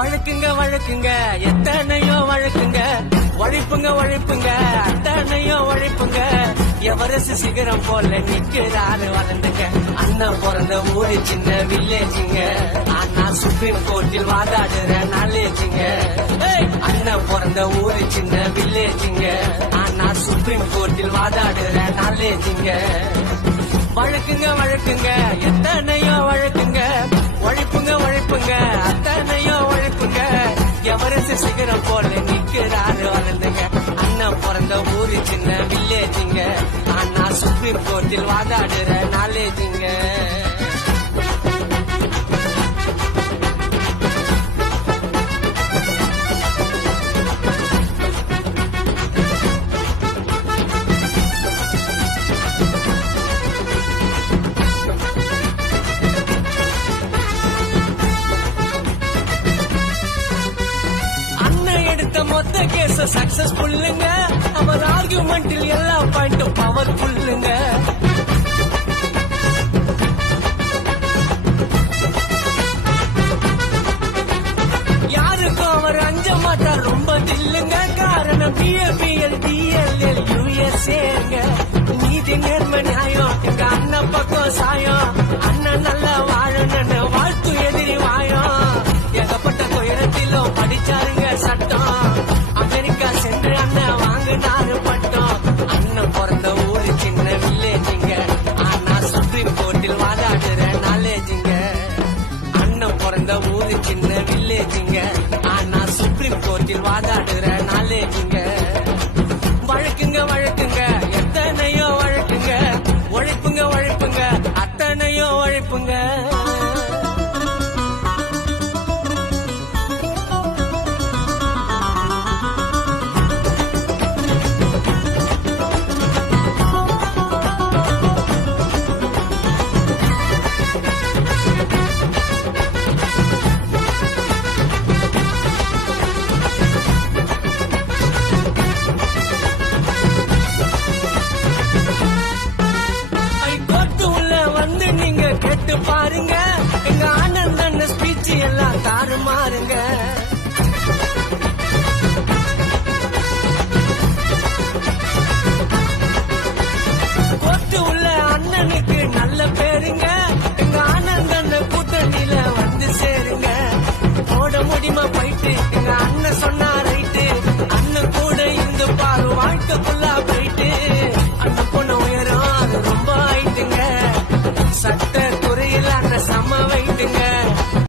வழக்குங்க வழக்குங்க எத்தனையோ வழக்குங்க, உழைப்புங்க அத்தனையோ உழைப்புங்க. எவரசு சிகரம் போல நிக்கிறாரு வளர்ந்துங்க. அண்ணன் பிறந்த ஊரு சின்ன வில்லேஜுங்க, ஆனா சுப்ரீம் கோர்ட்டில் வாதாடுற நாலேஜுங்க. அண்ணன் பிறந்த ஊரு சின்ன வில்லேஜுங்க, ஆனா சுப்ரீம் கோர்ட்டில் வாதாடுற நாலேஜுங்க. வழக்குங்க எத்தனையோ வழக்குங்க, உழைப்புங்க அத்தனையோ உழைப்புங்க. எவரசு சிகரம் போல நிக்கிறாரு வளர்ந்துங்க. அண்ணன் பிறந்த ஊரு சின்ன வில்லேஜுங்க, ஆனா சுப்ரீம் கோர்ட்டில் வாதாடுற நாலேஜுங்க. மொத்த கேஸ் சக்சஸ்ஃபுல்லுங்க, அவர் ஆர்குமெண்டில் எல்லா பாயிண்டும் பவர்ஃபுல்லுங்க. யாருக்கும் அவர் அஞ்ச மாட்டார், ரொம்ப தில்லுங்க. காரணம் BABL DLL USA-ங்க. நீதி நேர்மை நியாயம் எங்க அண்ணன் பக்கம் சாயம். அண்ணன் நல்லா வாழணும்னு வாழ்த்து எதிரி வாயம். ஏகப்பட்ட துயரத்திலும் படிச்சாருங்க சட்டம். அமெரிக்கா சென்று அண்ணன் வாங்கினாரு பட்டம். அண்ணன் பிறந்த ஊரு சின்ன வில்லேஜுங்க, ஆனா சுப்ரீம் கோர்ட்டில் வாதாடுற நாலேஜுங்க. அண்ணன் பிறந்த ஊரு சின்ன வில்லேஜுங்க, ஆனா சுப்ரீம் கோர்ட்டில் வாதாடுற